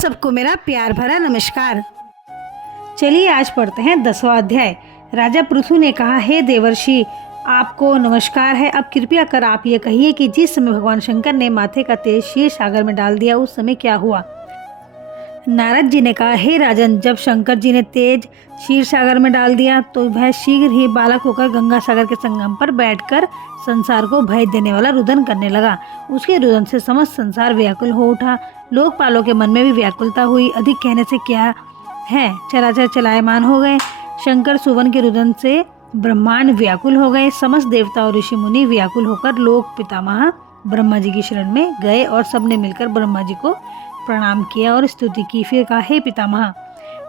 सबको मेरा प्यार भरा नमस्कार। चलिए आज पढ़ते हैं 10वां अध्याय। राजा पृथु ने कहा, हे देवर्षि, आपको नमस्कार है। अब कृपया कर आप ये कहिए कि जिस समय भगवान शंकर ने माथे का तेज क्षीर सागर में डाल दिया उस समय क्या हुआ। नारद जी ने कहा, हे राजन, जब शंकर जी ने तेज क्षीर सागर में डाल दिया तो वह शीघ्र ही बालक होकर गंगा सागर के संगम पर बैठकर संसार को भय देने वाला रुदन करने लगा। उसके रुदन से समस्त संसार व्याकुल हो उठा। लोकपालों के मन में भी व्याकुलता हुई। अधिक कहने से क्या है, चराचर चलायमान हो गए। शंकर सुवन के रुदन से ब्रह्मांड व्याकुल हो गए। समस्त देवता और ऋषि मुनि व्याकुल होकर लोक पितामह ब्रह्मा जी की शरण में गए और सबने मिलकर ब्रह्मा जी को प्रणाम किया और स्तुति की। फिर कहा, हे पितामह,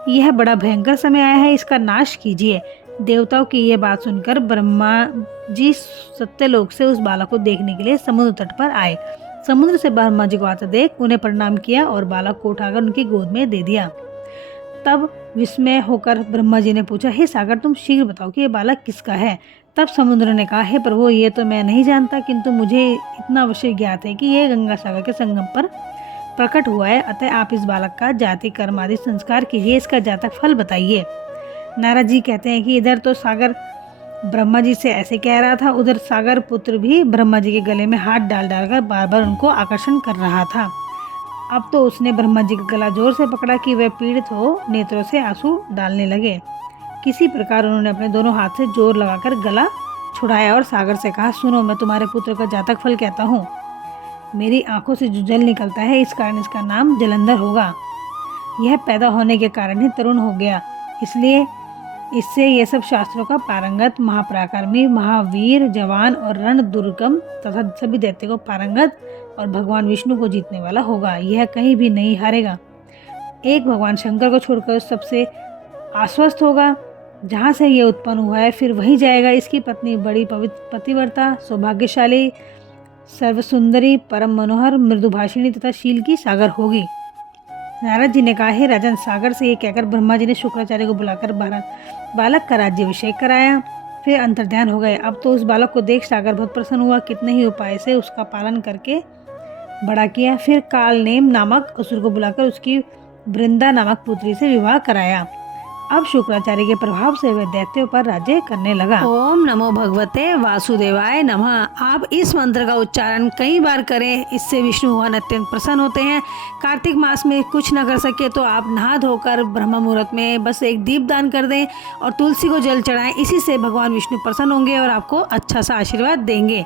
यह बड़ा भयंकर समय आया है, इसका नाश कीजिए। देवताओं की यह बात सुनकर ब्रह्मा जी सत्यलोक से उस बालक को देखने के लिए समुद्र तट पर आए। समुद्र से ब्रह्मा जी को आते देख उन्हें प्रणाम किया और बालक को उठाकर उनकी गोद में दे दिया। तब विस्मय होकर ब्रह्मा जी ने पूछा, हे सागर, तुम शीघ्र बताओ कि यह बालक किसका है। तब समुद्र ने कहा, हे प्रभु, ये तो मैं नहीं जानता, किंतु मुझे इतना अवश्य ज्ञात है कि यह गंगा सागर के संगम पर प्रकट हुआ है। अतः आप इस बालक का जाति कर्म आदि संस्कार कीजिए, इसका जातक फल बताइए। नारद जी कहते हैं कि इधर तो सागर ब्रह्मा जी से ऐसे कह रहा था, उधर सागर पुत्र भी ब्रह्मा जी के गले में हाथ डाल डालकर बार बार उनको आकर्षण कर रहा था। अब तो उसने ब्रह्मा जी का गला जोर से पकड़ा कि वह पीड़ित हो नेत्रों से आंसू डालने लगे। किसी प्रकार उन्होंने अपने दोनों हाथ से जोर लगाकर गला छुड़ाया और सागर से कहा, सुनो, मैं तुम्हारे पुत्र का जातक फल कहता हूँ। मेरी आंखों से जो जल निकलता है, इस कारण इसका नाम जलंधर होगा। यह पैदा होने के कारण ही तरुण हो गया, इसलिए इससे ये सब शास्त्रों का पारंगत, महापराक्रमी, महावीर, जवान और रण दुर्गम तथा सभी दैत्य को पारंगत और भगवान विष्णु को जीतने वाला होगा। यह कहीं भी नहीं हारेगा। एक भगवान शंकर को छोड़कर सबसे आश्वस्त होगा। जहाँ से यह उत्पन्न हुआ है फिर वहीं जाएगा। इसकी पत्नी बड़ी पवित्र पतिव्रता, सौभाग्यशाली, सर्वसुंदरी, परम मनोहर, मृदुभाषिणी तथा शील की सागर होगी। नारद जी ने कहा, हे राजन, सागर से ये कहकर ब्रह्मा जी ने शुक्राचार्य को बुलाकर बालक का राज्याभिषेक कराया। फिर अंतर्ध्यान हो गए। अब तो उस बालक को देख सागर बहुत प्रसन्न हुआ। कितने ही उपाय से उसका पालन करके बड़ा किया। फिर कालनेम नामक असुर को बुलाकर उसकी वृंदा नामक पुत्री से विवाह कराया। अब शुक्राचार्य के प्रभाव से वह दैत्यों पर राज्य करने लगा। ओम नमो भगवते वासुदेवाय नमः। आप इस मंत्र का उच्चारण कई बार करें, इससे विष्णु भगवान अत्यंत प्रसन्न होते हैं। कार्तिक मास में कुछ न कर सके तो आप नहा धोकर ब्रह्म मुहूर्त में बस एक दीप दान कर दें और तुलसी को जल चढ़ाएं। इसी से भगवान विष्णु प्रसन्न होंगे और आपको अच्छा सा आशीर्वाद देंगे।